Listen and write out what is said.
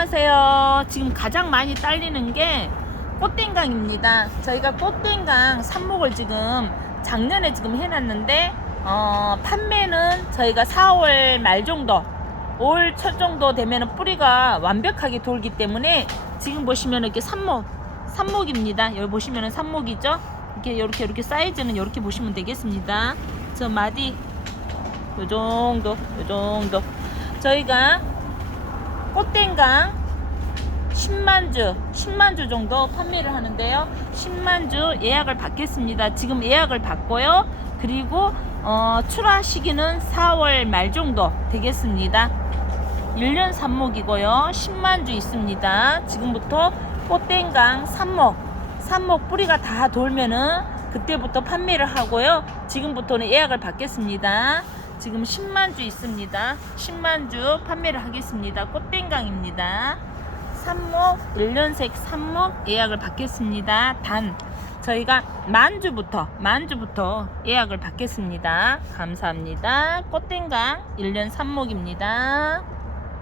안녕하세요. 지금 가장 많이 딸리는 게 꽃땡강입니다. 저희가 꽃땡강 삽목을 지금 작년에 지금 해놨는데 어, 판매는 저희가 4월 말 정도, 5월 첫 정도 되면 뿌리가 완벽하게 돌기 때문에 지금 보시면 이렇게 삽목, 삽목입니다. 여기 보시면 삽목이죠. 이렇게 이렇게 이렇게 사이즈는 이렇게 보시면 되겠습니다. 저 마디 요 정도, 요 정도. 저희가 꽃땡강 10만 주, 10만 주 정도 판매를 하는데요. 10만 주 예약을 받겠습니다. 지금 예약을 받고요. 그리고 어, 출하 시기는 4월 말 정도 되겠습니다. 1년 삽목이고요. 10만 주 있습니다. 지금부터 꽃땡강 삽목, 삽목 뿌리가 다 돌면은 그때부터 판매를 하고요. 지금부터는 예약을 받겠습니다. 지금 10만 주 있습니다. 10만 주 판매를 하겠습니다. 꽃땡강입니다. 삽목, 1년색 삽목 예약을 받겠습니다. 단, 저희가 만주부터, 만주부터 예약을 받겠습니다. 감사합니다. 꽃땡강 1년 삽목입니다.